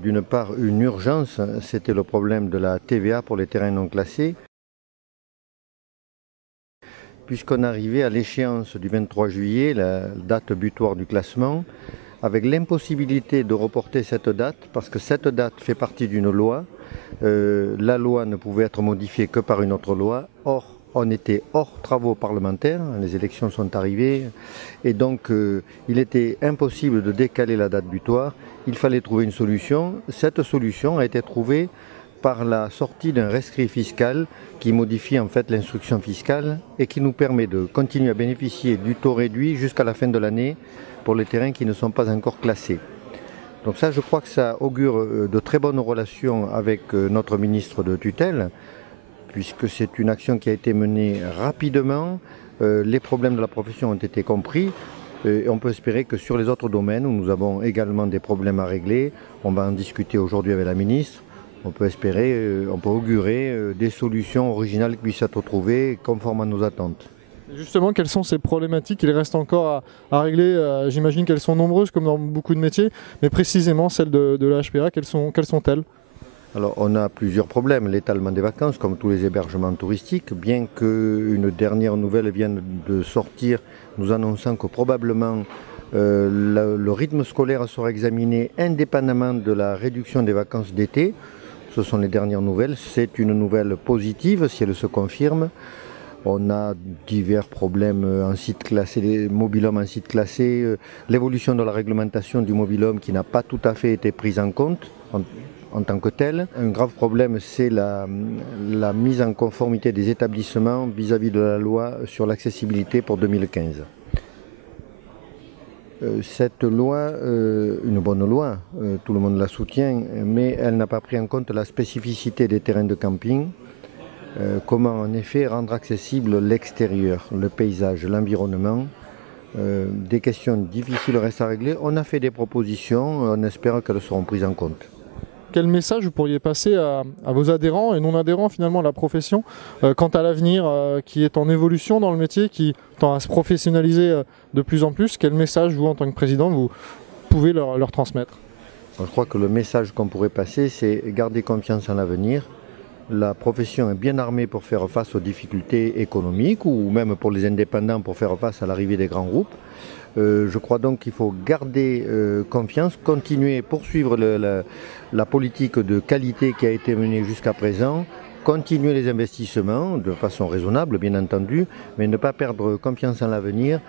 d'une part une urgence, c'était le problème de la TVA pour les terrains non classés, puisqu'on arrivait à l'échéance du 23 juillet, la date butoir du classement, avec l'impossibilité de reporter cette date, parce que cette date fait partie d'une loi. La loi ne pouvait être modifiée que par une autre loi. Or, on était hors travaux parlementaires, les élections sont arrivées, et donc il était impossible de décaler la date butoir. Il fallait trouver une solution. Cette solution a été trouvée par la sortie d'un rescrit fiscal qui modifie en fait l'instruction fiscale et qui nous permet de continuer à bénéficier du taux réduit jusqu'à la fin de l'année pour les terrains qui ne sont pas encore classés. Donc ça, je crois que ça augure de très bonnes relations avec notre ministre de tutelle, puisque c'est une action qui a été menée rapidement, les problèmes de la profession ont été compris, et on peut espérer que sur les autres domaines où nous avons également des problèmes à régler, on va en discuter aujourd'hui avec la ministre, on peut espérer, on peut augurer des solutions originales qui puissent être trouvées conformes à nos attentes. Justement, quelles sont ces problématiques? Il reste encore à régler. J'imagine qu'elles sont nombreuses, comme dans beaucoup de métiers, mais précisément celles de la HPA, quelles sont-elles? Alors, on a plusieurs problèmes. L'étalement des vacances, comme tous les hébergements touristiques, bien qu'une dernière nouvelle vienne de sortir, nous annonçant que probablement le rythme scolaire sera examiné indépendamment de la réduction des vacances d'été. Ce sont les dernières nouvelles. C'est une nouvelle positive si elle se confirme. On a divers problèmes en site classé, les mobil-homes en site classé, l'évolution de la réglementation du mobil-home qui n'a pas tout à fait été prise en compte en tant que telle. Un grave problème, c'est la mise en conformité des établissements vis-à-vis de la loi sur l'accessibilité pour 2015. Cette loi, une bonne loi, tout le monde la soutient, mais elle n'a pas pris en compte la spécificité des terrains de camping. Comment en effet rendre accessible l'extérieur, le paysage, l'environnement. Des questions difficiles restent à régler. On a fait des propositions, on espère qu'elles seront prises en compte. Quel message vous pourriez passer à vos adhérents et non-adhérents finalement à la profession quant à l'avenir qui est en évolution dans le métier, qui tend à se professionnaliser de plus en plus? Quel message vous, en tant que président, vous pouvez leur transmettre? Je crois que le message qu'on pourrait passer, c'est garder confiance en l'avenir. La profession est bien armée pour faire face aux difficultés économiques ou même pour les indépendants pour faire face à l'arrivée des grands groupes. Je crois donc qu'il faut garder confiance, continuer, poursuivre la politique de qualité qui a été menée jusqu'à présent, continuer les investissements de façon raisonnable bien entendu, mais ne pas perdre confiance en l'avenir.